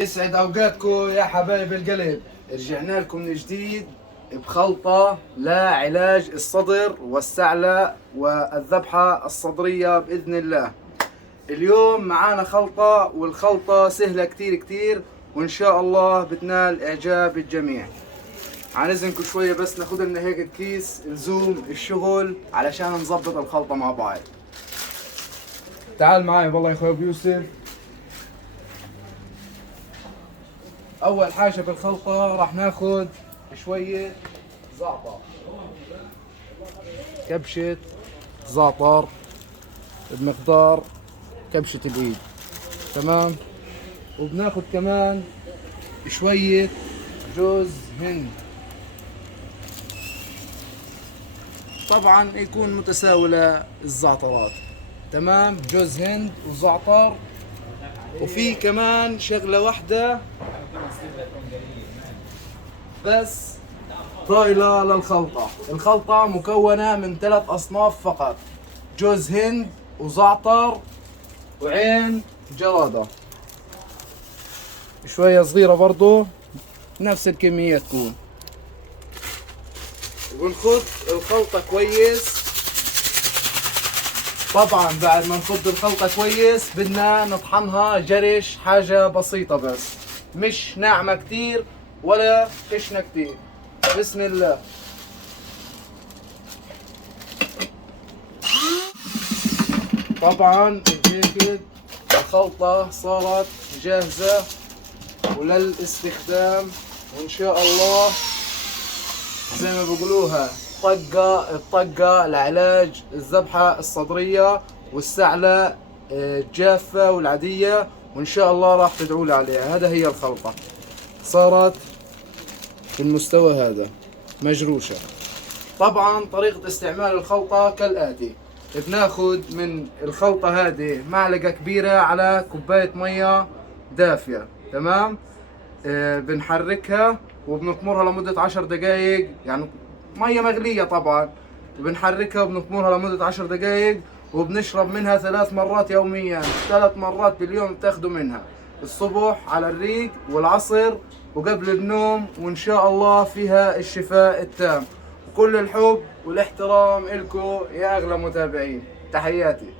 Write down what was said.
يسعد اوقاتكم يا حبايب القلب. رجعنا لكم من جديد بخلطة لعلاج الصدر والسعلة والذبحة الصدرية بإذن الله. اليوم معانا خلطة، والخلطة سهلة كتير كتير، وإن شاء الله بتنال إعجاب الجميع. عن إذنكم شوية بس ناخد لنا هيك الكيس لزوم الشغل علشان نظبط الخلطة مع بعض. تعال معي والله يا أخوي أبو يوسف. اول حاجه بالخلطه راح ناخذ شويه زعتر، كبشه زعتر بمقدار كبشه الايد، تمام. وبناخذ كمان شويه جوز هند، طبعا يكون متساوله الزعترات، تمام. جوز هند وزعتر. وفي كمان شغله واحده بس طايلة للخلطة. الخلطة مكونة من 3 أصناف فقط: جوز هند وزعتر وعين جرادة، شوية صغيرة برضو نفس الكمية تكون. ونخد الخلطة كويس. طبعا بعد ما نخد الخلطة كويس بدنا نطحنها جرش، حاجة بسيطة بس، مش ناعمة كتير ولا خشنة كتير. بسم الله. طبعا هيك الخلطة صارت جاهزة وللاستخدام، وإن شاء الله زي ما بيقولوها طقة الطقة لعلاج الذبحة الصدرية والسعلة الجافة والعادية، وإن شاء الله راح تدعوا لي عليها. هذا هي الخلطة، صارت بالمستوى هذا مجروشة. طبعا طريقة استعمال الخلطة كالآتي: بناخد من الخلطة هذه معلقة كبيرة على كوباية مية دافية، تمام. بنحركها وبنطمرها لمدة 10 دقايق، يعني مية مغلية طبعا. بنحركها وبنطمرها لمدة 10 دقايق، وبنشرب منها 3 مرات يوميا. 3 مرات باليوم بتاخدوا منها: الصبح على الريق، والعصر، وقبل النوم. وإن شاء الله فيها الشفاء التام. كل الحب والاحترام إلكم يا أغلى متابعين. تحياتي.